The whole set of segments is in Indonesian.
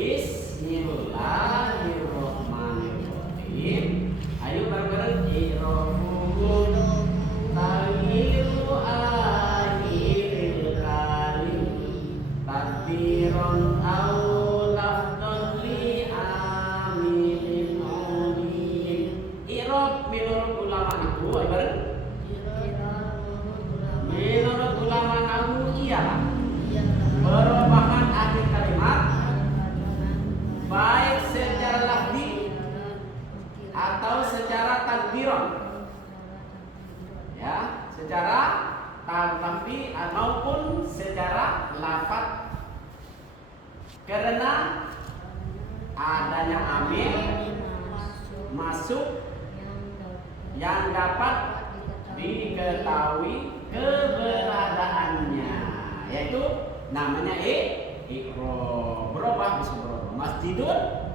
Bismillahirrahmanirrahim. Ayo bareng-bareng i'rabuhu taghyiru akhiril kalim takdiron aw lafdhan li amilin udin. I'rab menurut ulama itu ayo bareng. Menurut ulama nahwu ialah perubahan akhir kalimat baik secara lafzi atau secara takdiran, ya, secara lafzi maupun secara lafaz, karena adanya amil masuk yang dapat diketahui keberadaannya, yaitu namanya i'rab. Berubah bisa berubah. Masjidun,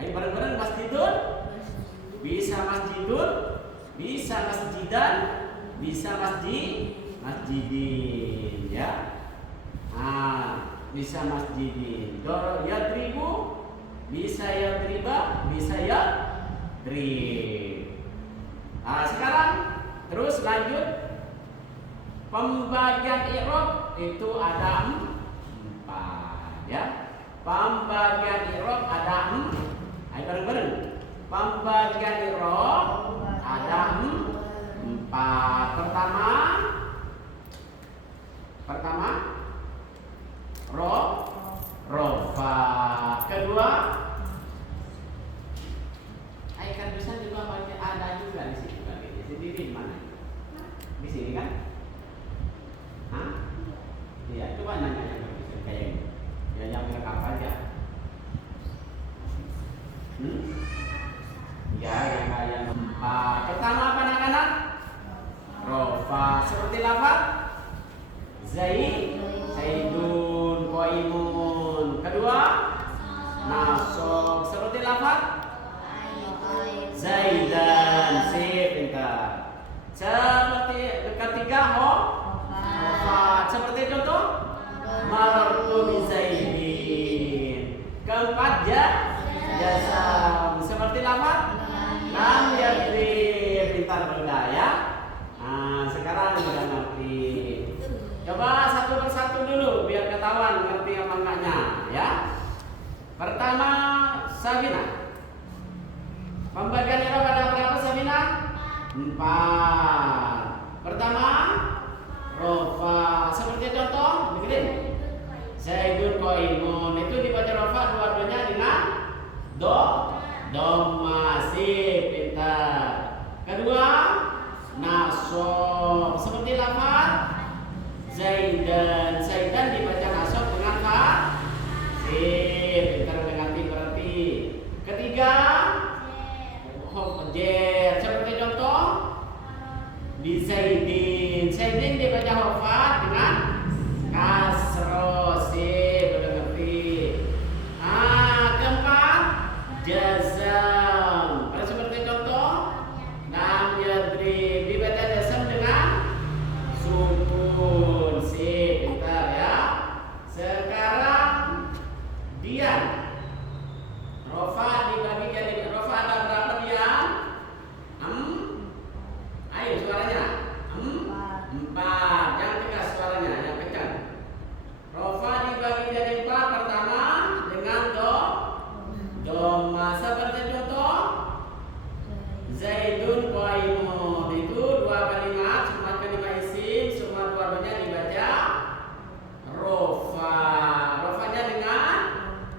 ayo bareng-bareng masjidun. Bisa masjidun, bisa masjidan, bisa masjidin, ya. Bisa masjidin. Yadribu, bisa yadriba, bisa yadrib. Sekarang terus lanjut. Pembagian i'rab itu ada 4, ya. Pembagian i'rab ada 4. Ayo bareng-bareng. Pembagian i'rab ada 4. Pertama rofa. Kedua, kan bisa juga pakai ada juga di situ kan. Jadi di mana? Di sini kan? Iya, coba nanya yang bisa kayak ini. Ya yang rekap aja. Ya, yang kayak 4. Pertama apa anak-anak? Rofa. Seperti lafaz Zaidun qaimun. Kedua, nasab. Seperti lafaz Zaidan. Sip, pintar. Seperti ketiga Rofa. Seperti contoh marartu bi Zaidin. Keempat jazam. Seperti lafaz lam yadrib. Pintar benda, ya. Sekarang sudah ngerti. Coba satu persatu dulu biar ketahuan ngerti apa enggaknya, ya. Pertama, Sabina. Pembagian i'rab ada berapa, Sabina? 4. Pertama rofa. Seperti contoh begini. Zaidun qaimun. Itu dibaca rofa dua-duanya dengan dhamma. Sip, pintar. Kedua, nasab. Seperti lafaz Zaidan dibaca nasab dengan fa. Sip, pintar mengerti berarti. Ketiga, jer. Seperti contoh di Zaidin dibaca rofa dengan kasro. Sip, udah ngerti. Keempat, jazam. Seperti contoh lam yadrib dibaca jazam dengan sukun. Sip, pintar, ya. Sekarang dian. Rofa dibagi jadi rofa ada berapa dian? Ayo suaranya. 4. Yang tegas suaranya, yang kencang. Rofa dibagi jadi 4. Pertama dengan dhamma. Seperti contoh Zaidun qaimun. Itu dua kalimat, semua kalimat isim, semua dua-duanya dibaca rofa. Rofanya dengan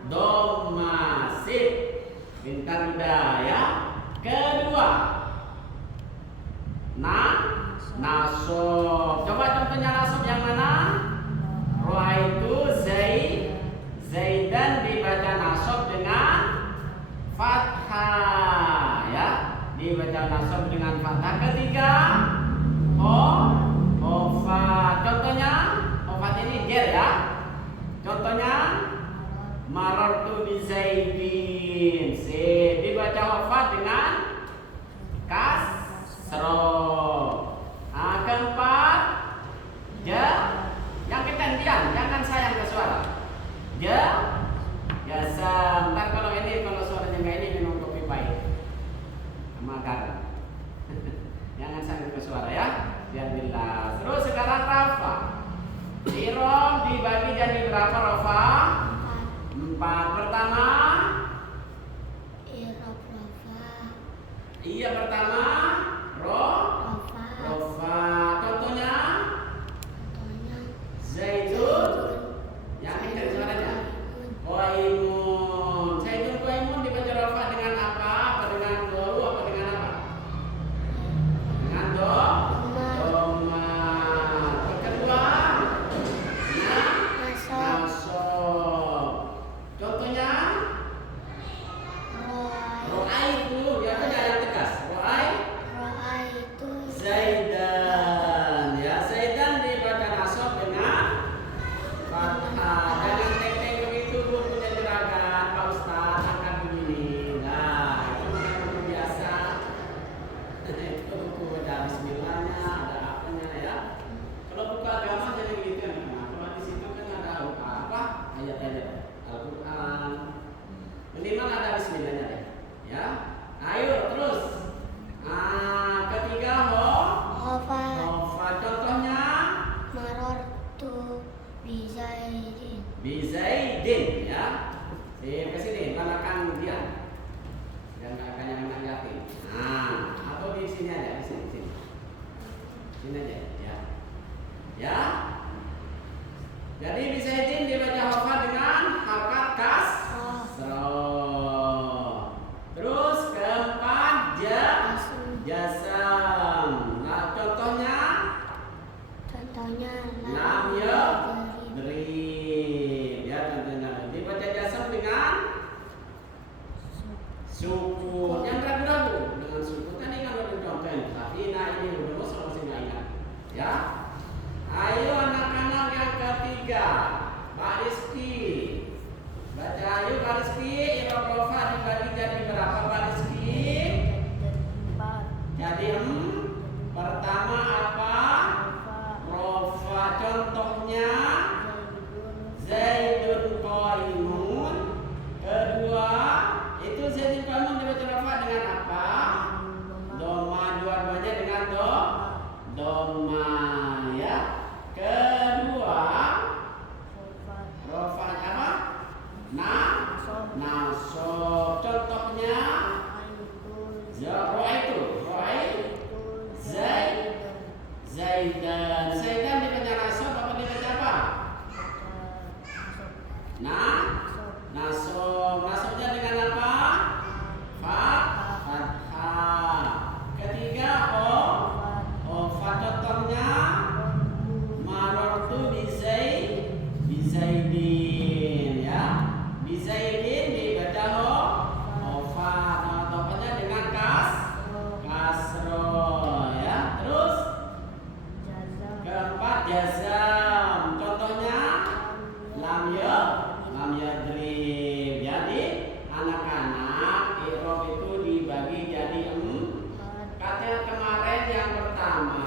dhamma. Sip, pintar udah, ya. Kedua, nasab. Coba contohnya nasab yang mana? Roha itu Zaidan dibaca nasab dengan fathah, ya. Dibaca nasab dengan fathah. Ketiga, ofat. Contohnya ofat ini jer, ya. Contohnya marartu bi Zaidin. Sip, dibaca ofat dengan kasro. Keempat, yang ketendian, jangan sayang ke suara. Jasa. Al-Quran. Minimal ada bismillahnya deh. Ya. Ayo terus. Ketiga Hofa. Contohnya Marortu bizaidin. Bizaidin ya. Ke sini tandahkan dia. Dan akan yang menanggapi. Atau di sini aja, di sini. Sini aja, ya. Ya. Jadi bizaidin dibaca hofa dengan harokat kasroh. Terus keempat jasam. Nah, contohnya lam yadrib. Ya, contohnya dibaca jasam dengan sukun. Yang ragu-ragu dengan sukun kan ini kalau dicontohin. Tapi ini udah masih nggak ingat. Ya. Ayo anak-anak yang ketiga, Pak Rizky. Baca ayo Pak Rizky. Irob rofa dibagi jadi berapa Pak Rizky? Jadi pertama apa? Rofa. Contohnya Zaidun qaimun. Kedua itu Zaidun qaimun dibaca rofa dengan apa? Doma. Dua-duanya dengan doma ya. Kedua rofa apa? Nasob. Contohnya Zaidan. Zaidan dibaca nasob apa dibaca apa? Nasob. Nasobnya dengan apa? Fathah. Ketiga Ofat. Contohnya marortu bizaidin ya. Bizaidin dibaca Ofat. Contohnya dengan kasroh ya. Terus keempat jazam. Contohnya lam yadrib. Jadi anak-anak i'rab itu dibagi jadi kata kemarin yang pertama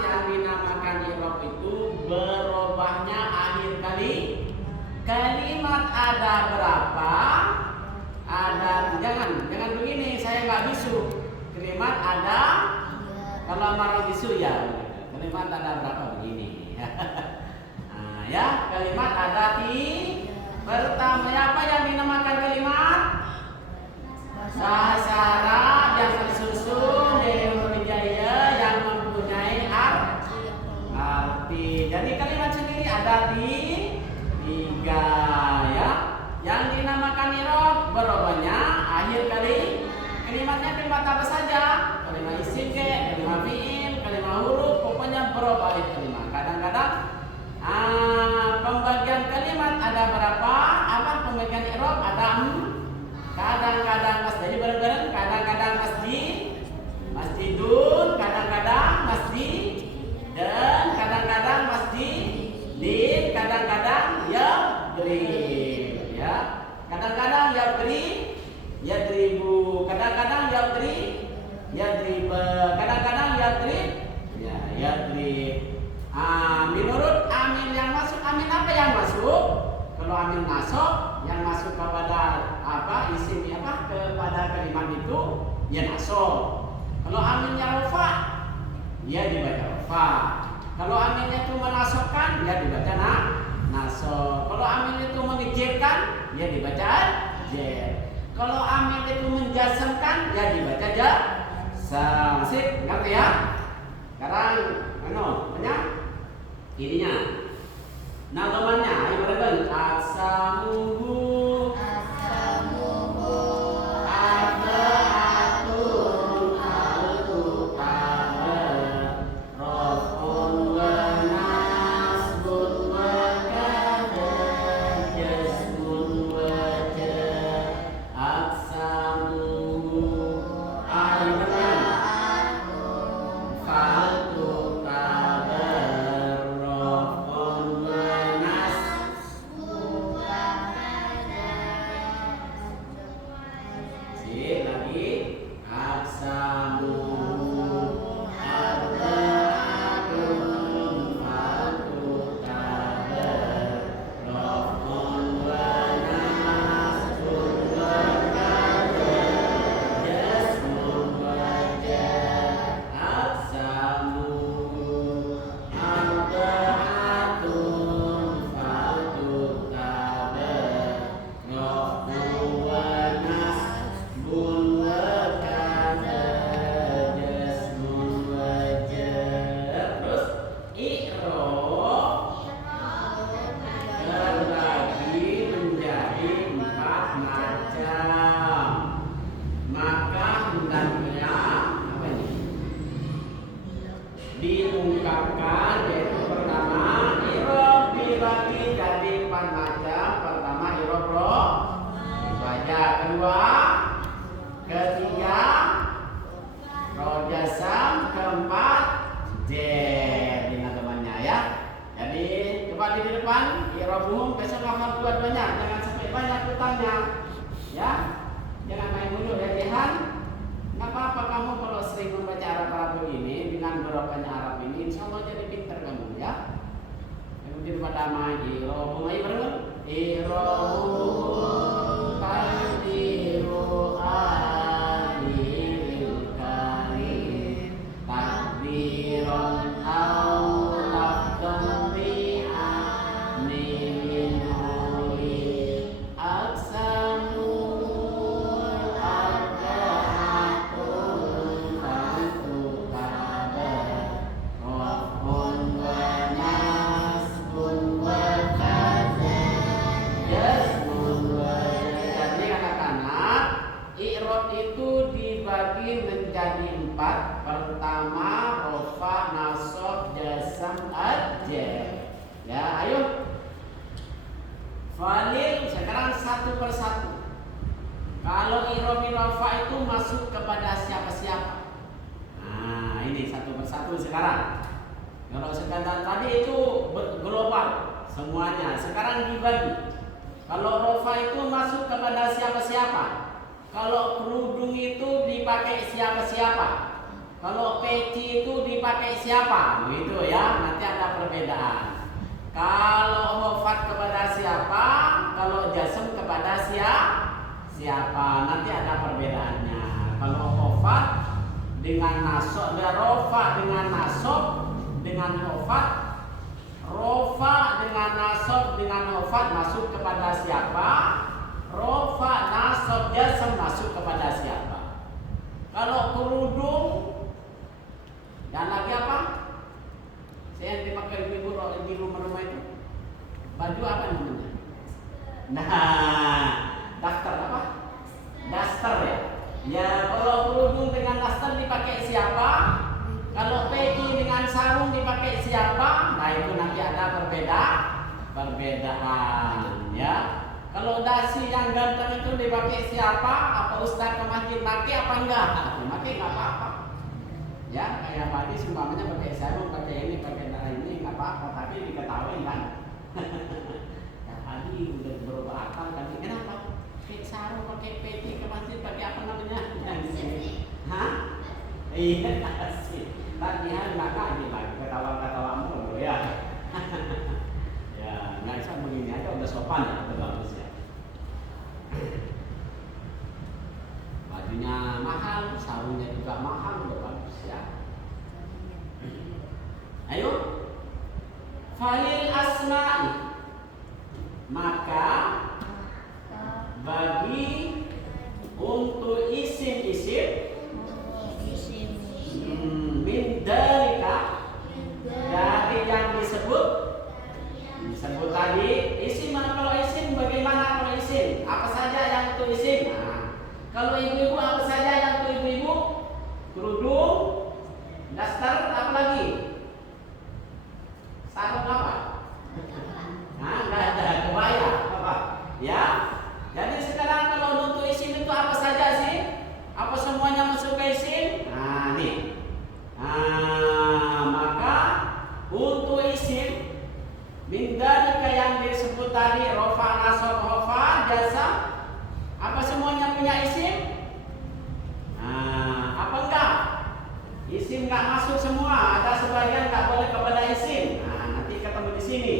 yang dinamakan i'rab itu berubahnya akhir kalimat ada berapa? Ada. Jangan begini, saya nggak bisu. Kalimat ada kalau marah bisu ya. Kalimat ada berapa begini. Ya, kalimat ada pertama apa yang dinamakan kalimat? Bahasa Arab yang tersusun dari huruf hijaiyah yang mempunyai arti. Jadi kalimat sendiri ada tiga ya. Yang dinamakan i'rab berubahnya akhir kalimatnya kalimat apa saja? Kalimat isim, kalimat fi'il, kalimat huruf, pokoknya berubah akhir kalimat. Kadang-kadang pembagian kalimat ada berapa? Apa pembagian i'rab? Ada kadang-kadang masjid bareng-bareng, kadang-kadang masjidun, kadang-kadang masjid dan kadang-kadang masjidin, kadang-kadang yadrib ya. Kadang-kadang yadribu, kadang-kadang yadriba, kadang-kadang yadrib ya, yadrib. Menurut amin yang masuk, amin apa yang masuk? Kalau amin nasab yang masuk kepada apa isim apa kepada kalimat itu ya nasab. Kalau aminnya rofa ya dibaca rofa. Kalau aminnya itu menasabkan ya dibaca nasab. Kalau amin itu mengejirkan ya dibaca jer. Kalau amin itu menjazmkan ya dibaca jazm. Sip, ngerti ya? Sekarang banyak ininya. Nazamannya ayo bareng. Aksamuhu arba'atun al-qamar rafun wa nasbun wa kadar jazmun wa jar. Aksamuhu arba'atun fa'altu kabar rafun wa nasbun wa banyak utangnya. Ya, jangan main dulu ya Jihan. Nggak apa-apa kamu kalau sering membaca Arab ini dengan berokannya Arab ini, insya Allah jadi pintar kamu ya. Kemudian pada maji, mulai bareng. Irobu kadiru adil karim takbiron au lafdon bi'ani min huli aksamu ardahatun fantu kabar rohun wa nasbun wa itu dibagi menjadi 4. Pertama rofa, nasab, jazam, ad-jar. Ya, ayo. Falil sekarang satu persatu. Kalau i'rab rofa itu masuk kepada siapa-siapa. Nah, ini satu persatu sekarang. Kalau sekarang tadi itu global semuanya. Sekarang dibagi. Kalau rofa itu masuk kepada siapa-siapa. Kalau kerudung itu dipakai siapa-siapa. Kalau peci itu dipakai siapa. Begitu ya, nanti ada perbedaan. Kalau hofat kepada siapa, kalau jasem kepada siapa, nanti ada perbedaannya. Kalau hofat dengan nasab, rofa dengan nasab dengan hofat, rofa dengan nasab dengan hofat masuk kepada siapa? Rofa, nasab, jasam masuk kepada siapa? Kalau kerudung dan lagi apa? Saya yang dipakai ibu di rumah-rumah itu baju apa namanya? Nah, daster apa? Daster ya. Ya, kalau kerudung dengan daster dipakai siapa? Kalau peci dengan sarung dipakai siapa? Nah, itu nanti ada perbedaan ya. Kalau dasi yang ganteng itu dipakai siapa? Apa ustaz ke masjid pakai apa enggak? Pakai enggak apa-apa. Ya, kayak tadi semuanya pakai sarung, pakai ini, pakai ini enggak apa-apa, tapi diketahui kan. Ya tadi udah berubah akal kan. Kenapa? Pakai sarung, pakai peci ke masjid, pakai apa namanya? Hah? Iya, dasi. Latihan enggak ngaji lagi ketawa-ketawamu ya. Ya, enggak bisa begini aja udah sopan ya, udah bagus ya. Bajunya mahal, sarungnya juga mahal, udah bagus ya. Ayo, falil asma'i, maka bagi untuk isim-isim min dalika dari yang disebut tadi isim. Kalau isim bagaimana? Kalau isim apa saja yang untuk isim? Nah, kalau ibu-ibu apa saja yang untuk ibu-ibu? Kerudung, daster, apa lagi? Sarung apa? Nah, nggak ada kebaya apa? Ya. Jadi sekarang kalau untuk isim itu apa saja sih? Apa semuanya masuk ke isim? Nah, nih. Nah, maka untuk isim min dalika yang disebut tadi rofa, nasab, hofa, jazam, apa semuanya punya isim? Nah, apa enggak? Isim enggak masuk semua, ada sebagian enggak boleh kepada isim. Nah, nanti ketemu di sini.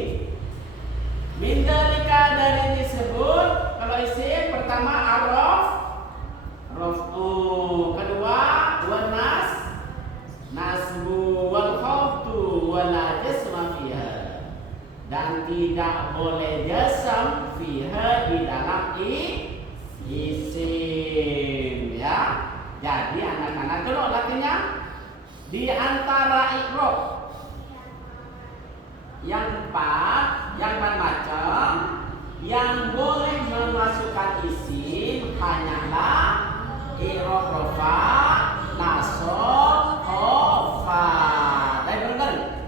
Min dalika dari disebut kalau isim pertama araf, kedua wanas, nasbu wal khawtu wal jazma fiha. Dan tidak boleh jasam fiha di dalam isim ya. Jadi anak-anak dulu latihnya di antara i'rab yang empat macam yang boleh memasukkan isim hanyalah i'rab rofa, nasab, khofa. Dan benar.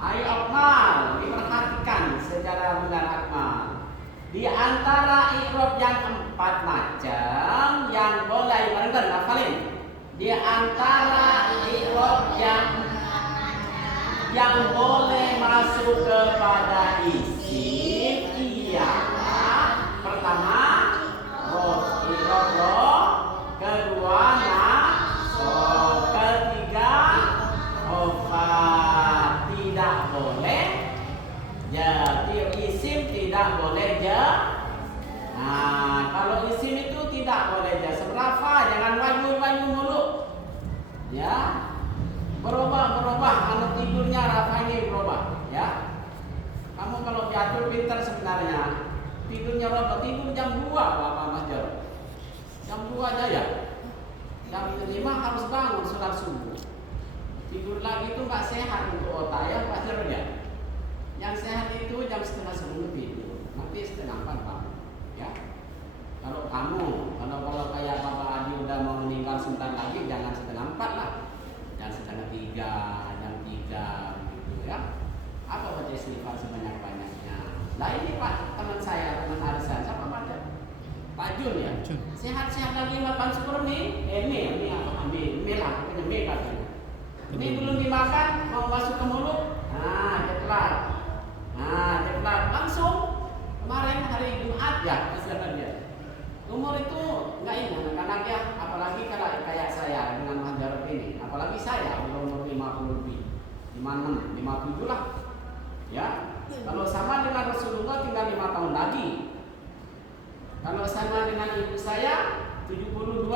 Ayo Akmal, diperhatikan secara benar Akmal. Di antara i'rab yang empat macam yang boleh benar hafalin. Di antara i'rab yang boleh masuk kepada isim ialah pertama Jun ya. Sehat-sehat lagi makan syukur nih. Ini apa ambil lah, pokoknya mie katanya. Ini belum dimakan, mau masuk ke mulut. Ceklat. Ceklat langsung. Kemarin hari Jumat ya, misalkan dia. Umur itu nggak ini anak-anak ya, apalagi kalau kayak saya dengan Mas Jarod ini, apalagi saya umur 50 lebih, 56, 57 lah, ya. Kalau sama dengan Rasulullah tinggal 5 tahun lagi. Kalau sama dengan ibu saya 72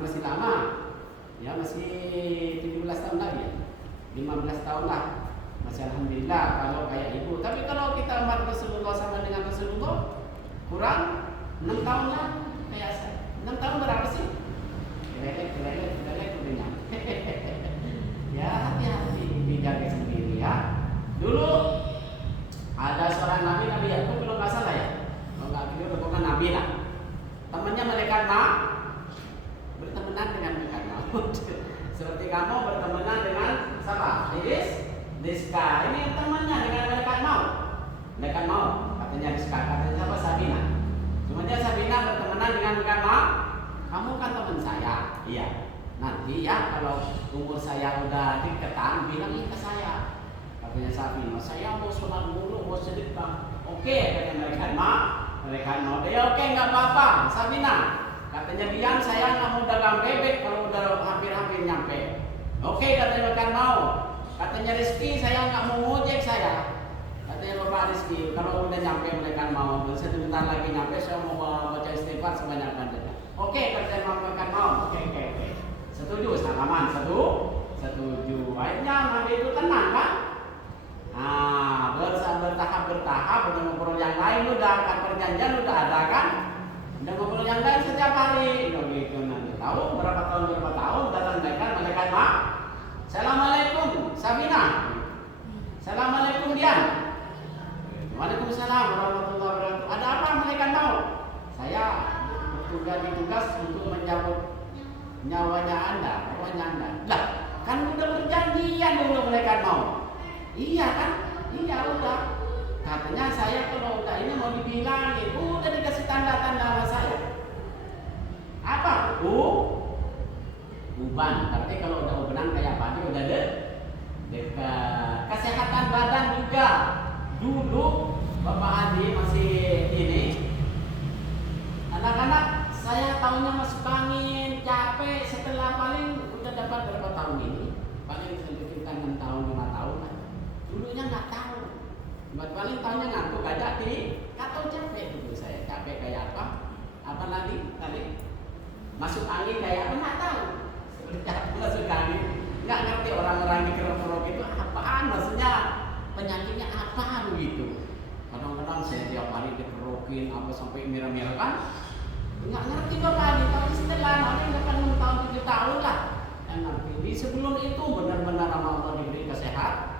masih lama, ya masih 17 tahun lagi, 15 tahun lah, masih alhamdulillah kalau kayak ibu. Tapi kalau kita umat Rasulullah sama dengan Rasulullah kurang 6 tahun lah. Kayak saya. 6 tahun berapa sih? Kelelek udah. Ya hati-hati dijaga sendiri ya. Dulu ada seorang Nabi Yakub belum nggak salah ya. Kalau nggak kira bukan Nabi lah. Temannya malaikat maut bertemanan dengan malaikat maut. Seperti kamu bertemanan dengan siapa? Rizka. Ini temannya dengan malaikat maut. Malaikat maut katanya Rizka. Katanya siapa? Sabina. Semuanya Sabina bertemanan dengan malaikat maut. Kamu kan teman saya. Iya. Nanti ya kalau umur saya udah deketan bilangin ke saya. Katanya Sabina, saya mau sholat dulu, mau sedekah. Oke, katanya malaikat maut. Ya oke, nggak apa-apa. Sabina, katanya Dian, saya nggak mau dagang bebek kalau udah hampir nyampe. Oke, katanya malaikat maut. Katanya Rizky, saya nggak mau ngojek saya. Katanya Bapak Rizky, kalau udah nyampe malaikat maut, sebentar lagi nyampe, saya mau baca istighfar sebanyak-banyaknya. Oke, katanya malaikat maut. Oke. Setuju, salaman, setuju. Akhirnya Nabi itu tenang kan? Bertahap, udah ngobrol yang lain, udah kan perjanjian udah ada kan? Udah ngobrol yang lain setiap hari. Gitu nanti tahu berapa tahun datang malaikat maut. Assalamualaikum Sabina. Assalamualaikum Dian. Waalaikumsalam warahmatullahi wabarakatuh. Ada apa malaikat maut? Saya ditugas untuk mencabut nyawanya Anda. Lah, kan udah berjanjian dulu malaikat maut. Iya kan? Iya udah. Katanya saya kalau udah ini mau dibilangin, udah dikasih tanda-tanda sama saya. Apa? Uban. Berarti kalau udah ubanan kayak apa? Udah dekat. Kesehatan badan juga. Dulu Bapak Adi masih ini. Anak-anak saya tahunya masuk angin, capek. Setelah paling udah dapat berapa tahun ini? Paling sekitar 6 tahun, 5 tahun lah. Dulunya nggak tahu. Paling tahunya ngantuk aja nggak tahu capek dulu saya. Capek kayak apa? Apa tadi? Masuk angin kayak apa? Nggak tahu. Seperti apa masuk angin? Nggak ngerti orang-orang di kerok-kerok itu apaan? Maksudnya penyakitnya apa begitu? Kadang-kadang saya tiap hari dikerokin apa sampai merah-merah kan? Nggak ngerti Bapak Adi. Tapi setelah ada yang 6 tahun 7 tahun lah. Yang ngerti. Sebelum itu benar-benar sama Allah diberi kesehatan.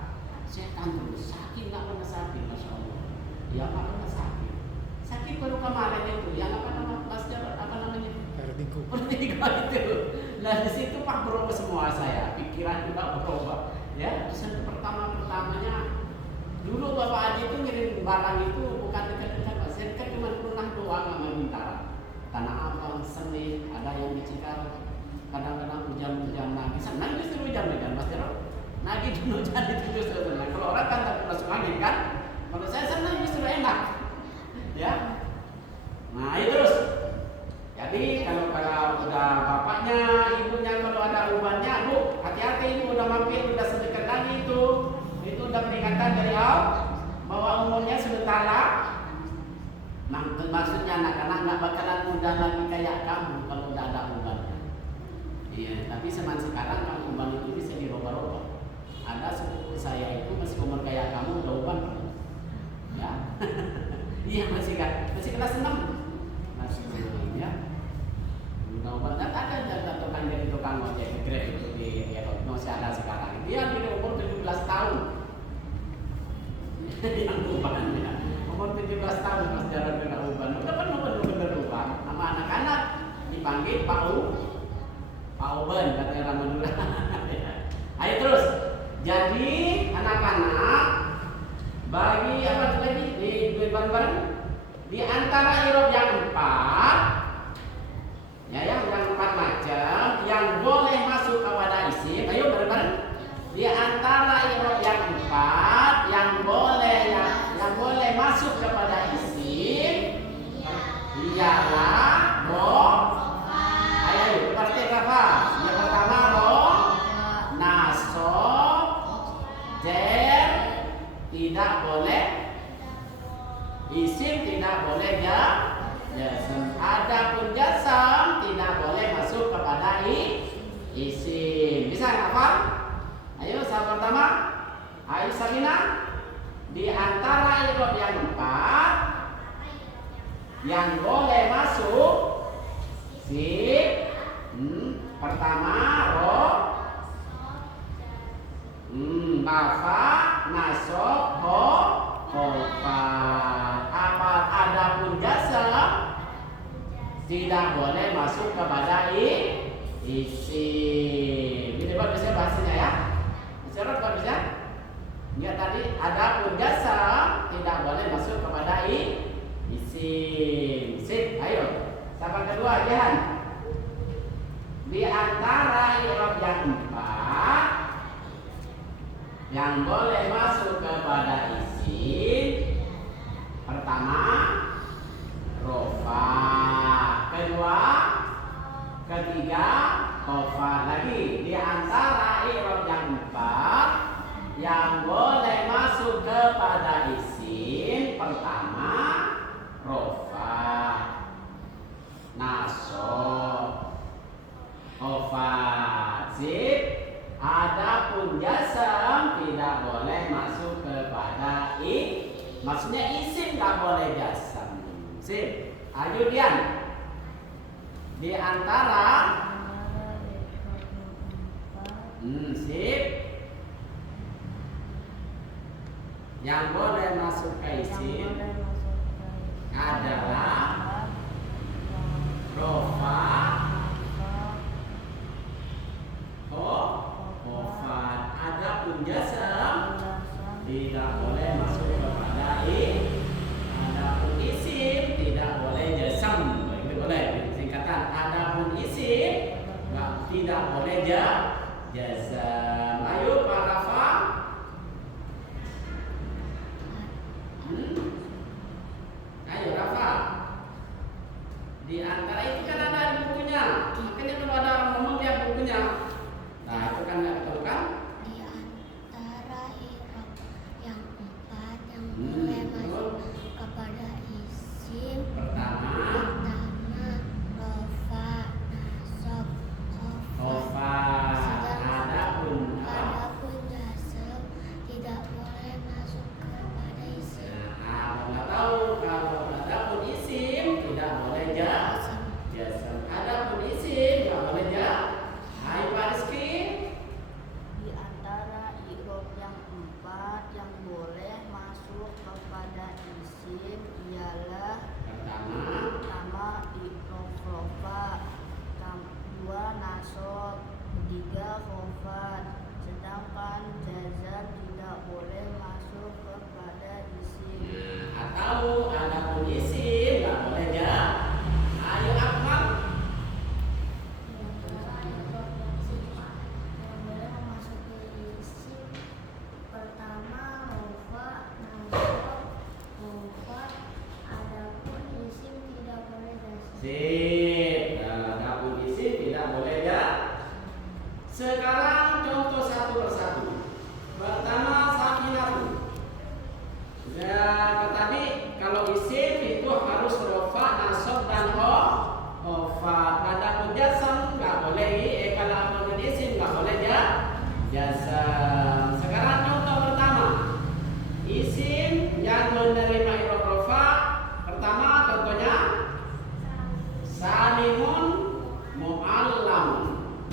Setan terus, sakit nggak pernah sakit, masya Allah. Ya nggak pernah sakit. Sakit baru kemarin itu, yang apa namanya? Vertigo itu. Nah di situ Pak berubah semua saya, pikiran juga berubah. Ya, pesan pertamanya dulu Bapak Haji itu ngirim barang itu bukan dekat-dekat, saya dekat cuma pernah doang sama Bintara. Tanah Abang, Seni, ada yang di Cikarang. Kadang-kadang hujan-hujan lagi, senang justru hujan-hujan Mas Jarod. Nagi dulu jadi itu justru senang. Kalau orang kan tak masuk angin kan, kalau saya senang justru enak, ya. Nah itu terus. Jadi kalau udah bapaknya, ibunya kalau ada ubannya, bu hati-hati ibu udah mampir, udah sedekat lagi itu udah peringatan dari Allah bahwa umurnya sebentar lah. Nah maksudnya anak-anak nggak bakalan muda lagi kayak kamu kalau udah ada ubannya. Iya, tapi zaman sekarang kan uban itu bisa dirubah-rubah. Ada sepupu saya itu masih umur kayak kamu udah uban, ya? Iya masih kelas 6, masih ya. Udah uban, dan ada tukang jadi tukang ojek Grab itu di Erot masih ada sekarang. Dia di umur 17 tahun, yang ubannya umur 17 tahun Mas Jarod kena uban. Udah bener-bener uban. Sama anak-anak dipanggil Pak Uban katanya Ramadura. Ayo terus. Jadi anak-anak bagi apa lagi di bareng di antara irob yang 4 ialah ayo perhatikan Rafa. Yang pertama nasab, jar tidak boleh, isim tidak boleh jazm. Adapun jazm tidak boleh masuk kepada isim. Bisa Rafa? Ayo saat pertama. Ayo Sabina. Di antara i'rab yang 4 yang boleh masuk pertama rafa, nasab, khafat. Adapun jazm tidak boleh masuk kepada isim. Ini bisa bahasanya ya. Bisa bisa? Ingat tadi adapun jazm tidak boleh masuk kepada isim. Sip, ayo. Sahabat kedua, Jihan. Di antara i'rab yang 4 yang boleh masuk kepada isim, pertama rofa, kedua, ketiga khafat. Lagi di antara i'rab yang 4 yang boleh masuk kepada isim, pertama rofa, nasab, khafat. Sip. Adapun jazm tidak boleh masuk kepada maksudnya isim nggak boleh jazm. Sip. Ayo Dian. Di antara sip. Yang boleh masuk ke isim adalah rofa, khafat. Adapun jazm tidak boleh masuk kepada adapun isim tidak boleh jazm. Itu boleh singkatan. Adapun isim tidak boleh jazm. Ayo Pak Rafa. Ayo Rafa. Di antara itu kan ada di bukunya. Makanya kalau ada orang ngomong lihat bukunya. Nah itu kan nggak betul kan? Di antara i'rab yang 4 yang boleh masuk kepada isim, Pertama rofa, nasab, khafat. khafat. Adapun jazm tidak boleh masuk kepada isim. nggak tahu kalau adapun isim tidak boleh jazm. Adapun isim nggak boleh jazm. Hai Pak Rizky. Di antara i'rab yang 4 yang boleh masuk kepada isim ialah pertama i'rab rofa, kedua nasab, ketiga khafat. Sedangkan jazm tidak boleh masuk kepada isim. Atau adapun isim nggak boleh jazm. Ayo Akmal. Yang boleh masuk ke isim, pertama rofa, nasab, khafat. Adapun isim tidak boleh jazm. Sip. Adapun isim tidak boleh jazm. Sekarang contoh satu persatu. Pertama sakinatu. Ya tadi kalau isim itu harus rofa, nasab dan khafat. Adapun jazm nggak boleh. Kalau adapun isim nggak boleh jazm. Sekarang contoh pertama. Isim yang menerima i'rab rofa. Pertama contohnya salimun mu'allam.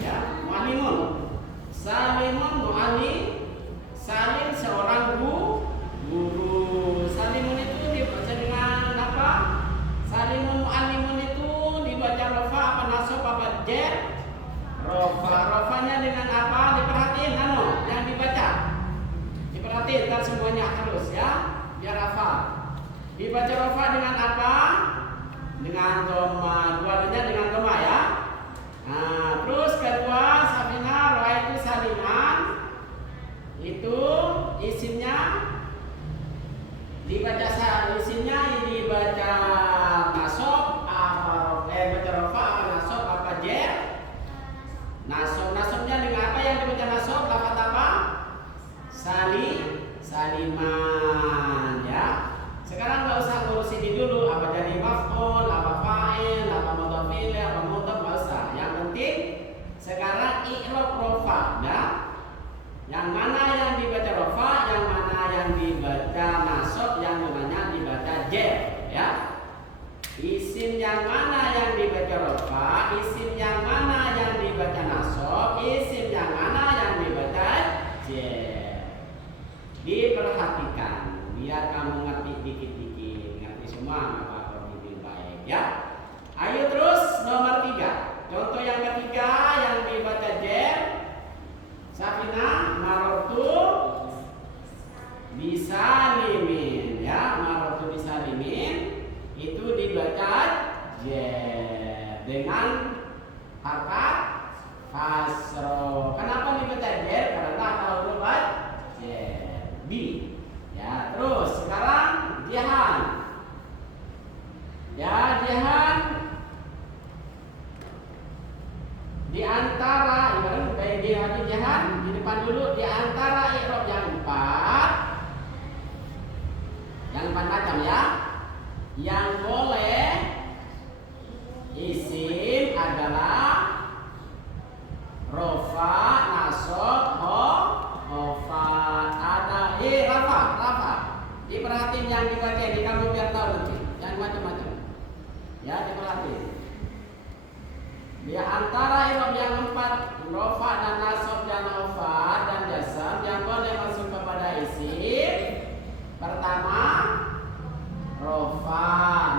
Ya, mu'allimun. Salimun mu'allim. Salim seorang guru. Salimun itu dibaca dengan apa? Salimun mu'allimun itu dibaca rofa apa nasab apa jar? Rofa. Rofanya dengan apa? Diperhatiin yang dibaca. Diperhatiin kan semuanya terus ya. Biar hafal. Dibaca rofa dengan apa? Dengan doma. Dua-duanya dengan doma ya. Nah, terus kedua Safina roa itu saliman. Itu isimnya dibaca nasab apa semua nggak apa-apa bimbing baik ya. Ayo terus nomor 3. Contoh yang ketiga yang dibaca jer. Safina marortu bisalimin ya, marortu bisalimin itu dibaca jer dengan harokat kasroh. Kenapa dibaca jer? Karena ada huruf jer. B. Ya, terus sekarang jihan. Ya, jihan di antara ibarat kayak jihan di depan dulu di antara i'rab yang 4 macam ya. Yang boleh isim adalah rofa, nasab, hofa. Ada rafa. Diperhatiin yang dibaca ini kamu biar tahu nanti. Yang macam-macam. Ya, diperhatiin. Di antara i'rab yang 4 rofa dan nasab dan hofa dan jazm yang boleh masuk kepada isim. Pertama rofa,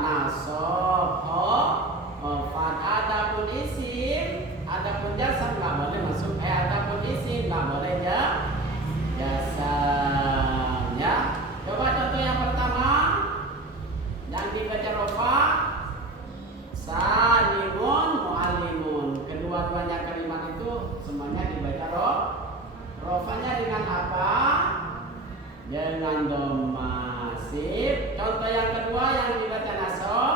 nasab, hofa. Adapun isim, adapun jazm nggak boleh masuk. Adapun isim nggak boleh jazm. Ya. Coba contoh yang pertama yang dibaca rofa, salimun, muallimun. Kedua-duanya kalimat itu semuanya dibaca rofanya dengan apa? Dengan dhamma. Sip. Contoh yang kedua yang dibaca nasab.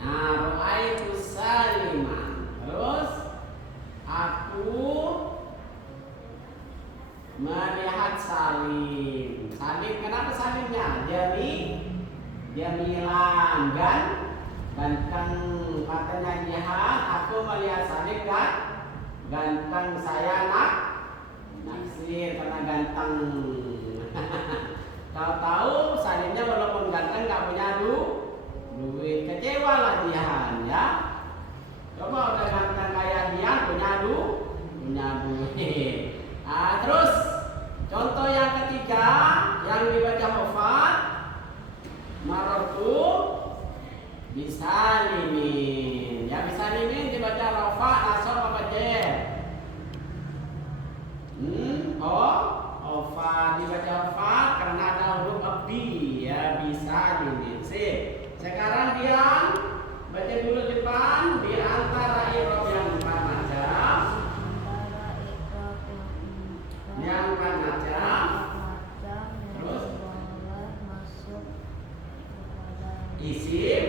Nah, ra'aitu saliman. Terus aku melihat Salim. Salim, kenapa Salimnya? Jamilan ganteng. Katanya jihan, aku melihat Salim ganteng. Saya naksir karena ganteng. Tahu-tahu Salimnya walaupun ganteng nggak punya duit, kecewa lah jihan ya. Coba udah ganteng kayak jihan punya duit. Terus contoh yang ketiga yang dibaca hofat marortu bisalimin. Ya, bisalimin dibaca rofa, nasab apa jer? Hofat dibaca hofat karena ada huruf abi ya, bisalimin. Sip. Sekarang dia baca dulu depan di antara i'rab yang 4 macam. Yang 4 macam. Terus isim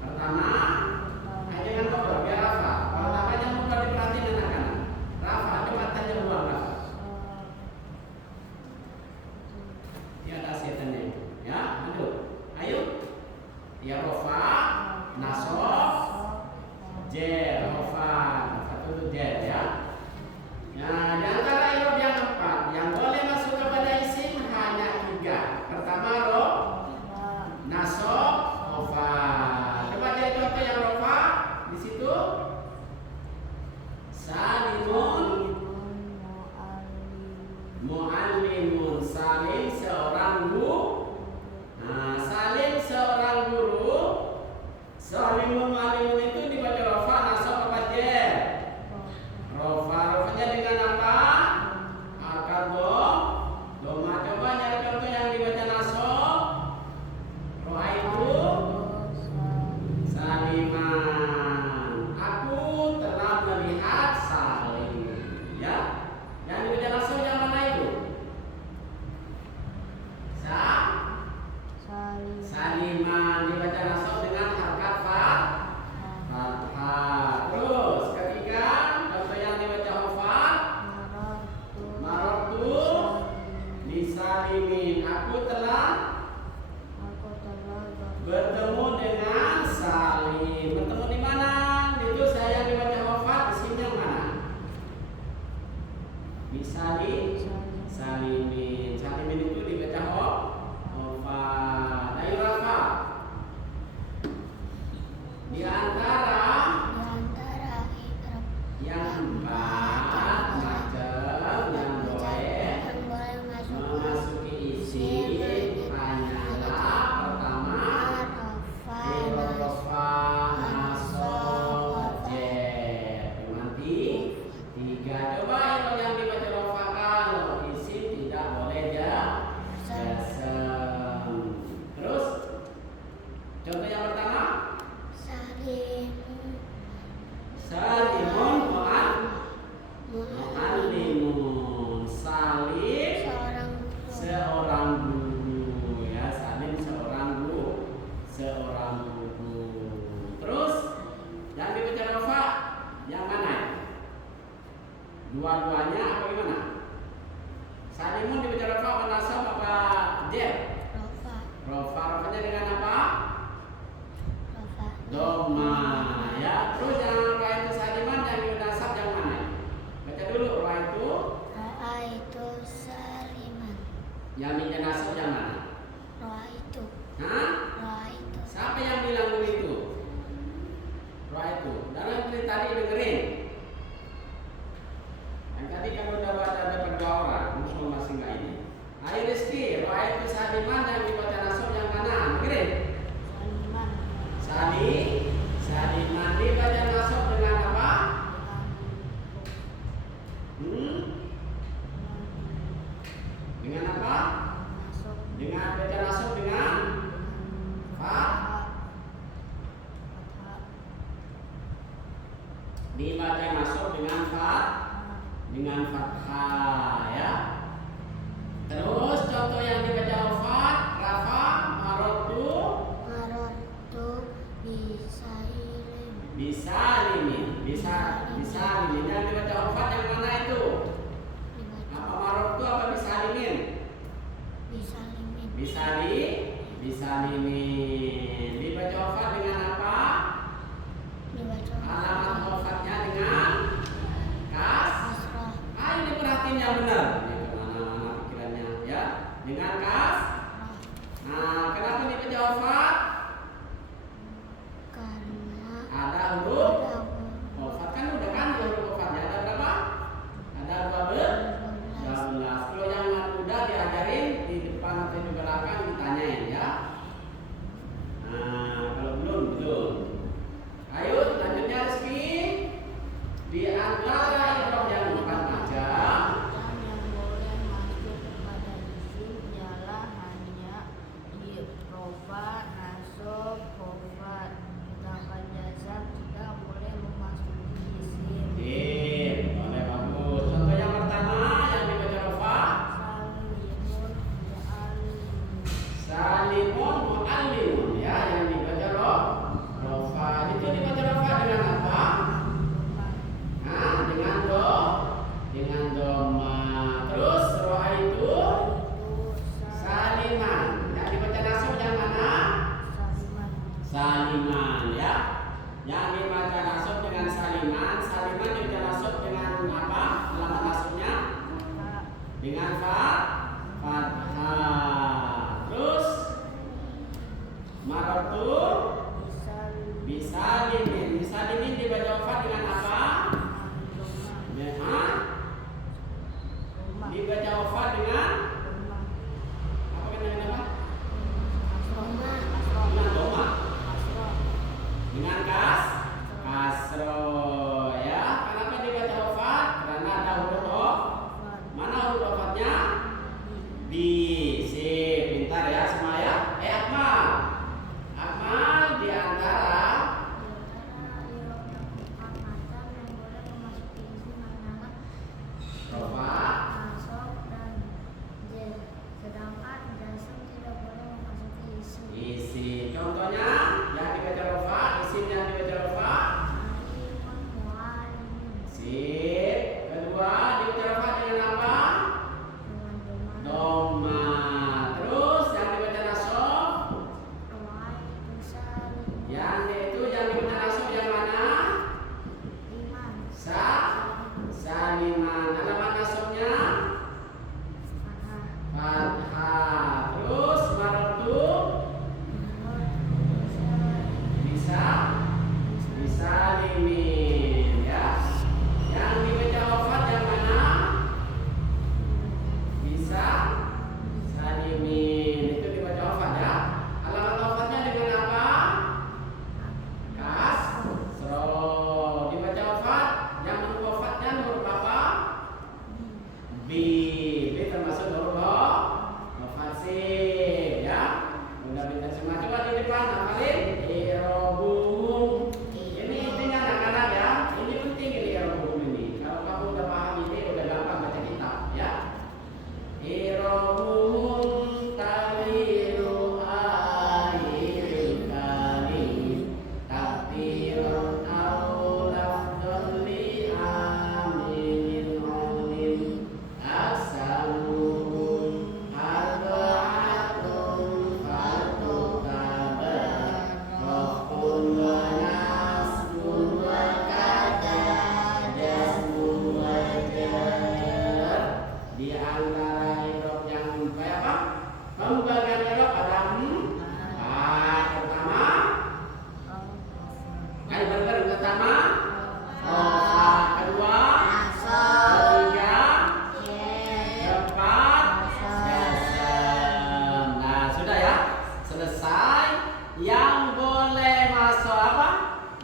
pertama dengan ngobrol biar Rafa. Kalau namanya ngobrol diperhatiin anak-anak. Rafa, coba tanya ulang Rafa. Tiada setannya. Ya, lanjut. Ayo. Ya rofa, nasab, jer, rofa. Satu jer ya. Nah, di antara i'rab yang 4 yang boleh masuk kepada isim hanya 3. Pertama nasab, rofa. Coba lihat contoh yang rofa di situ. Salimun, muallimun. Salim seorang guru. Nah, Salim seorang guru. Salimun, muallimun itu dibaca rofa, nasab apa jer? Rofanya dengan apa? Akar doma. Coba nyari contoh yang dibaca nasab. Ro'aitu saliman. Aku telah melihat Salim. Ya. Yang dibaca nasab yang mana itu? Saliman dibaca nasab dengan harokat fathah. Terus ketiga contoh yang dibaca hofat marortu bisalimin. Aku telah bertemu dengan Salim. Bertemu di mana? Itu saya dibaca hofat. Di sini yang mana? Salimin. Salimin itu dibaca hofat. Ayo Rafa. Di antara yang 4 macam yang boleh memasuki isim hanyalah doma ya. Terus yang ra'aitu saliman yang dinasab yang mana? Baca dulu ra'aitu. Ra'aitu saliman. Yang dinasab yang mana? Ra'aitu. Hah? Ra'aitu. Siapa yang bilang begitu? Ra'aitu. Dalam cerita tadi dengerin. Yang tadi kan udah baca dapat 2 orang, musuh masih nggak ini. Ayo Rizky, ra'aitu saliman yang dibaca nasab yang mana? Dengerin. Saliman. Saliman dibaca nasab dengan apa? Dengan apa? Masuk. Dengan baca nasab dengan Fathah. dibaca nasab dengan dengan fathah ya. Terus contoh yang dibaca wafat, rafa, marotu, Marotu bisa limin. Yang dibaca wafat yang mana itu? Apa marotu apa bisa limin? Bisa limin. Dibaca wafat dengan apa? Alamat wafatnya dengan kas. Kasrah. Ayo diperhatiin yang benar. Ini kemana-mana pikirannya ya. Dengan kas. Nah, kenapa dibaca wafat? Karena Ada huruf ada wafat kan udah kan huruf wafatnya ada berapa? Ada 12. Kalau yang udah diajarin di depan atau di belakang ditanyain ya. Nah, kalau belum. Ayo lanjutnya Rizky. Di antara huruf yang 4 macam Yang boleh masuk kepada isim ialah hanya rofa, nasab, khofat. Sedangkan jazam tidak boleh memasuki isim. boleh bagus. Contoh yang pertama yang dibaca rofa. Salimun mu'allim. Salimun mu'allimun ya yang dibaca rofa. Itu dibaca rofa dengan apa? Nah, dengan doma. Terus roa itu saliman. Yang dibaca nasab yang mana? Saliman. Saliman ya. Yang dibaca nasab dengan saliman. Saliman dibaca nasab dengan apa? Alamat nasabnya dengan fathah. Terus marotu bisa limin dibaca wafat dengan apa? Dibaca wafat dengan apa? Dengan apa? Dengan doma. Dengan kasro ya. Kenapa dibaca wafat? Karena ada huruf mana huruf wafatnya? Bi. Sip, pintar ya semua ya. Akmal di antara rofa. Sedangkan jasam tidak boleh memasuki isim. Isi. Contohnya yang dibaca rofa, isim yang dibaca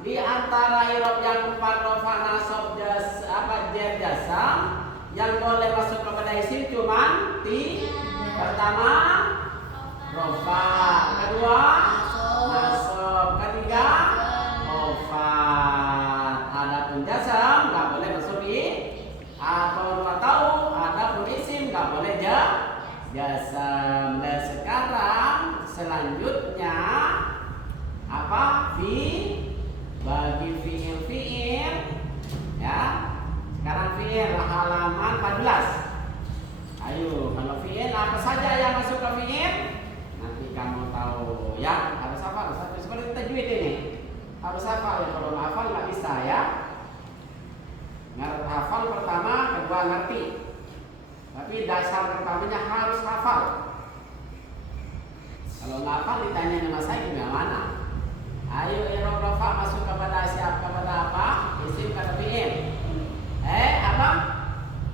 Di antara irob yang 4 rofa nasab jar jasam yang boleh masuk kepada isim cuma pertama rofa, kedua nasab, ketiga rofa. Adapun jasam nggak boleh masuk di atau adapun isim nggak boleh jasam. Dan sekarang selanjutnya apa? Bagi fiil ya. Sekarang fiil halaman 14. Ayo, kalau fiil apa saja yang masuk ke fiil? Nanti kamu tahu ya. Harus hafal seperti tajwid ini. Harus hafal, kalau nggak hafal nggak bisa ya. Hafal pertama, kedua ngerti. Tapi dasar pertamanya harus hafal. Kalau nggak hafal ditanya sama saya gimana? Ayo irob rofa masuk kepada siapa? Kepada apa? Isim kata fiil. Apa?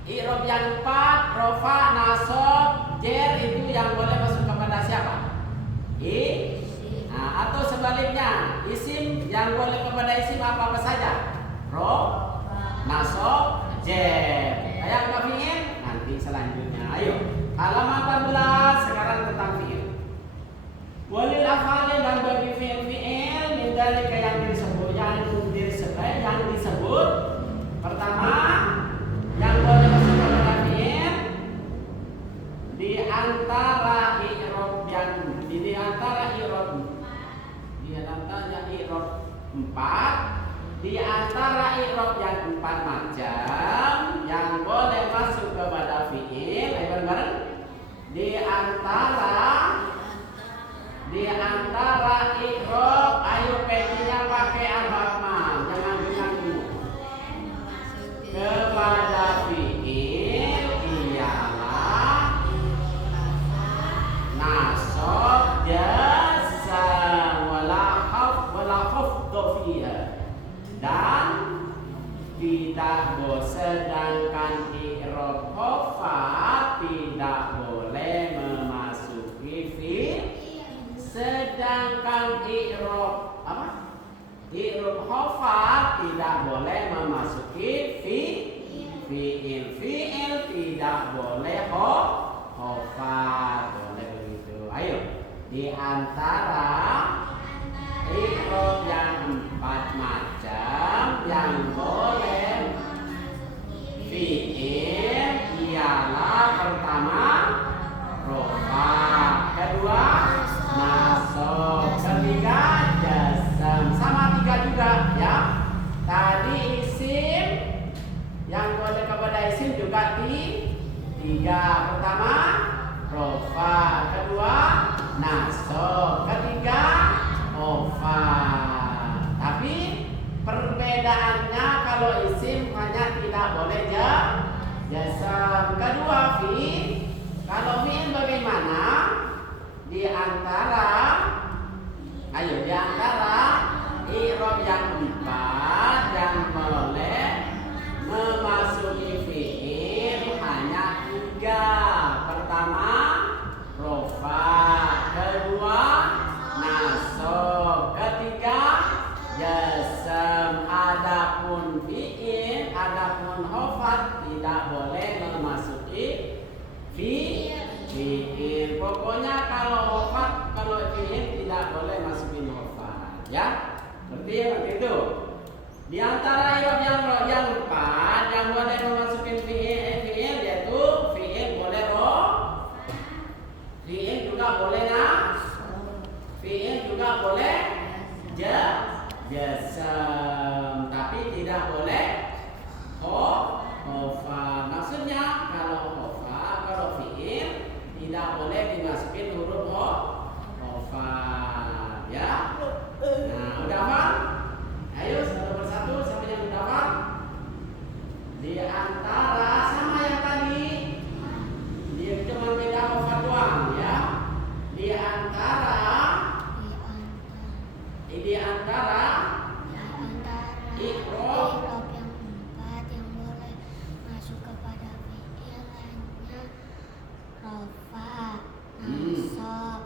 Irob yang 4 rofa, nasab, jer itu yang boleh masuk kepada siapa? Nah, atau sebaliknya isim yang boleh kepada isim apa saja? Rob, nasab, jer. Kayak apa fiil? Nanti selanjutnya. Ayo halaman 14 sekarang tentang fiil. Walil af'ali dan bagi fiil min dalika yang disebut pertama yang boleh masuk kepada fiil di antara i'rab yang di antara i'rab 4 di antara i'rab yang 4 macam yang boleh masuk kepada fiil. Ayo bareng-bareng. Di antara i'rab, ayo petinya pakai al-hamzah, jangan ganggu. Kepada fiil ialah nasab, jazam, wala khafdh fiha. Dan tidak sedangkan i'rab khafat tidak boleh memasuki fiil. Sedangkan i'rab apa? I'rab khafat tidak boleh memasuki fiil. Fiil tidak boleh khafat. Boleh begitu. Ayo, di antara i'rab yang 4 macam yang boleh fiil ialah pertama rofa, kedua nasab, ketiga jazam. Sama 3 juga ya. Tadi isim yang boleh kepada isim juga 3. Pertama rofa, kedua nasab, ketiga rofa. Tapi perbedaannya kalau isim hanya tidak boleh jazam. Kedua fiil. Kalau fiil bagaimana? Di antara i'rab yang 4 yang boleh memasuki fiil hanya 3. Pertama rofa, kedua nasab, ketiga jazam. Adapun fiil, adapun khafat tidak boleh memasuki fiil. Pokoknya kalau khafat, kalau fiil tidak boleh masukin khafat ya. Seperti itu. Di antara i'rab yang 4 yang boleh memasukin fiil yaitu fiil boleh fiil juga boleh fiil juga boleh jazam, tapi tidak boleh khafat. Maksudnya kalau fiil tidak boleh dimasukin huruf khafat ya. Nah, udah hafal? Ayo satu persatu siapa yang udah hafal? Di antara sama yang tadi, dia cuma beda khafat doang ya. Di antara i'rab yang 4 yang boleh masuk kepada fiil hanya rofa, nasab,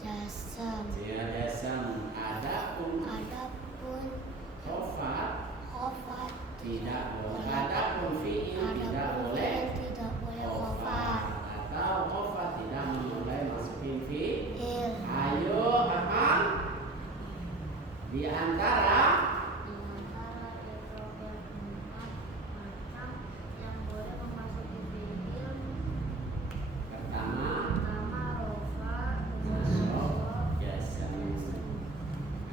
jazam. Adapun tidak boleh. Adapun fiil tidak boleh tidak boleh khofa khofa. atau khofa tidak boleh masukin fiil. Il. Ayo apa? Di antara yang boleh memasuki fiil pertama pertama rofa, nasab jasam.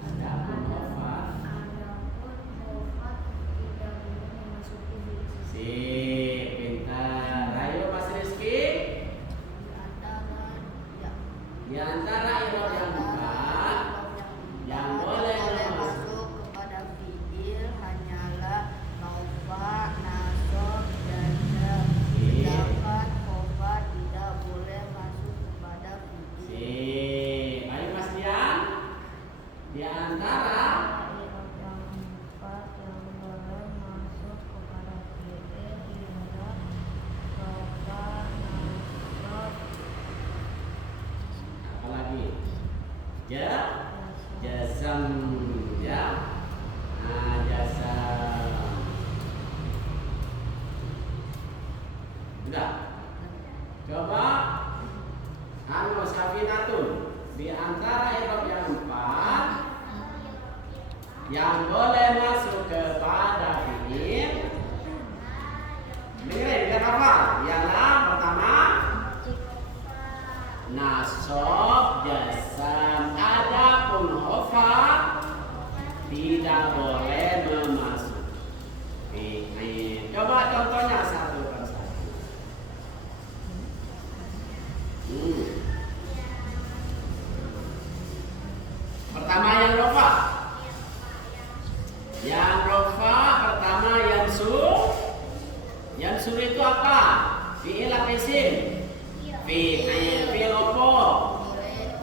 Adapun khofa adapun khofa tidak boleh memasuki fiil. si pintar. Ayo Mas Rizky. Di antara irob yang empat yang boleh masuk kepada fiil hanyalah rofa, nasab, jazam. Sedangkan khofa tidak boleh masuk kepada fiil. Sip. Ayo Mas Dian. Di antara Irob yang empat yang boleh masuk kepada fiil ialah rofa, nasab, apa lagi? Jasam ya. Nah, jasam. Udah. Coba anu Safinatun di antara irob yang empat yang boleh masuk kepada fiil. Dengerin kita hafal. Ialah pertama nasab jasam. Adapun khofa tidak boleh memasuki fiil. Coba contohnya satu persatu. Pertama yang rofa. Yang rofa pertama yang sur. Yang sur itu apa? Fiil apa isim? Fiil. Fiil apa?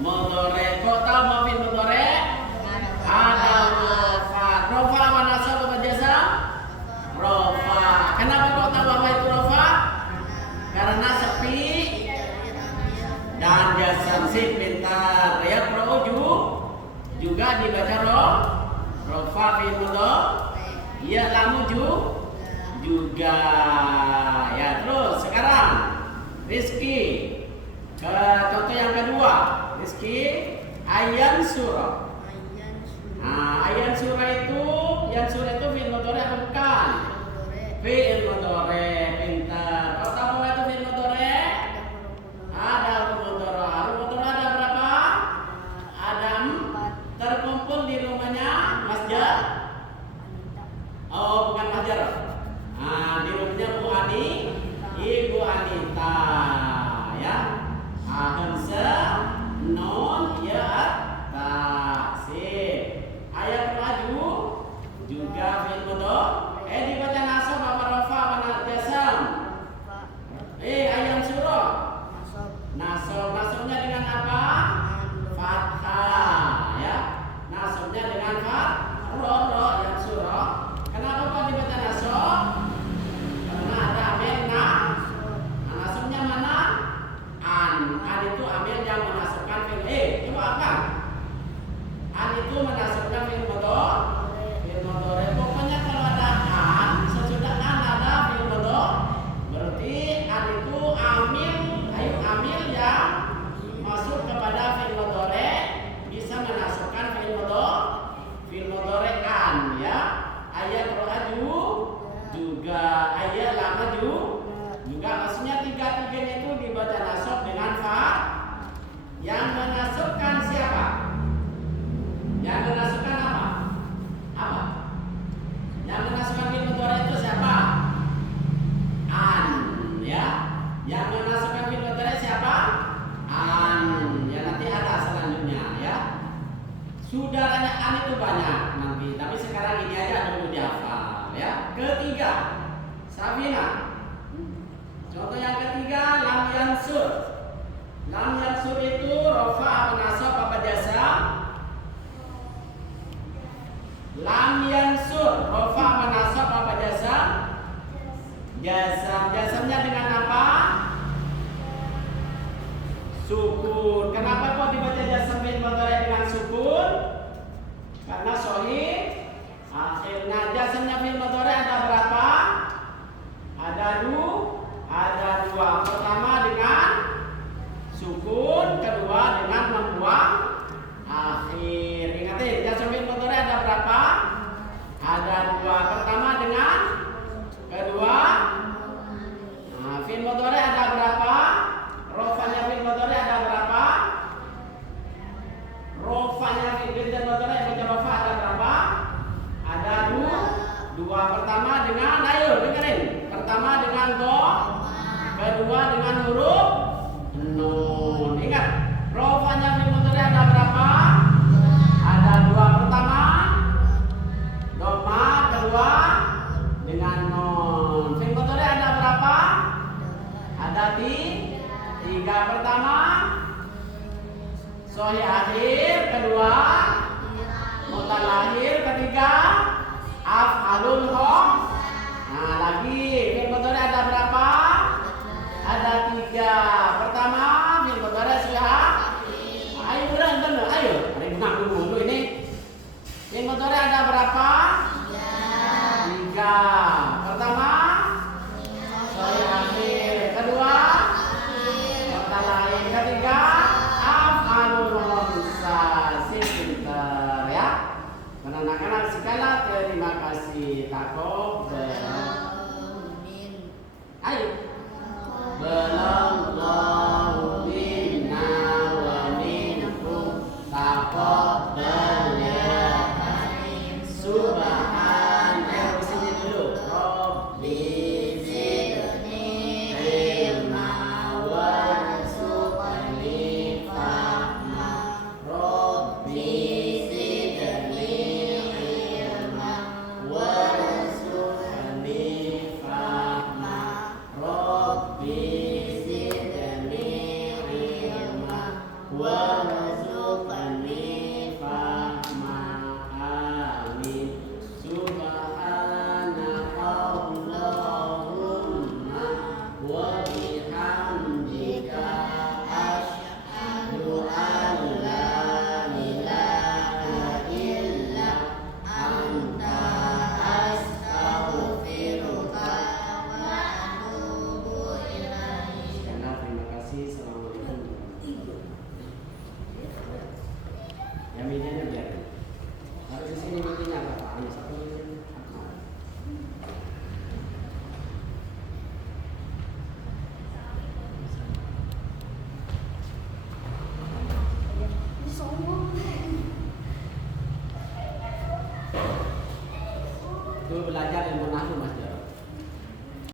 Mudhari. Kok tahu mau fiil mudhari? Ada rofa. Rofa apa nasab apa jazam? Rofa. Kenapa kok tahu apa itu rofa? Karena sepi dan jazam. Si pintar. Ya pro juga dibaca rofa fiil mudhari. Ya lamu juga. Ya terus sekarang Rizky ke contoh yang kedua. Rizky ayan surah. Nah, ayan surah itu yang surah itu fiil mudhari apa bukan? Fiil mudhari. Pintar. Kau tahu apa itu fiil mudhari? Ada huruf mudhari. Huruf mudhari ada berapa? Ada 4. Terkumpul di rumahnya Mas Jar. Oh, bukan Mas Jar. Nah, di rumahnya Bu Ani, Ibu Anita, ya. Hamzah, nun, ya, ta, sip. Ayat maju juga fiil mudhari. Dibaca nasab apa rafa apa jasam? Ayat surah. Nasabnya dengan apa? Fathah, ya. Nasabnya dengan fathah, yang surah. Kenapa kok dibaca nasab? Karena ada amil nasabnya mana? An itu amil yang menasabkan fiil. Coba apa? An itu menasabkan fiil mudhari. Pokoknya kalau ada an, sesudah an ada fiil mudhari, berarti an itu amil yang masuk kepada fiil mudhari, bisa menasabkan fiil mudhari an, ya. Ayat ro'aju juga, ayat lamaju juga. Maksudnya tiga-tiganya itu dibaca nasab dengan fa. Yang menasabkan siapa? Yang menasabkan apa? Apa? Yang menasabkan fiil mudhari itu siapa? An, ya. Yang menasabkan fiil mudhari siapa? An. Ya nanti ada selanjutnya, ya. Saudaranya an itu banyak nanti, tapi sekarang ini aja dulu dihafal, ya. Ketiga, Safina. Contoh yang ketiga, lam yansur. Lam yansur itu rofa apa nasab apa jasam? Lam yansur rofa apa nasab apa jasam? Jasam. Jasamnya dengan apa? Sukun. Kenapa kok dibaca jasam fiil mudhari dengan sukun? Karena sahih akhirnya. Jasamnya fiil mudhari ada berapa? berapa? 3. Pertama, sore akhir. Kedua, kata lain. Ketiga, af'alul khamsa. Si pintar ya. Anak-anak sekalian, terima kasih. Takut.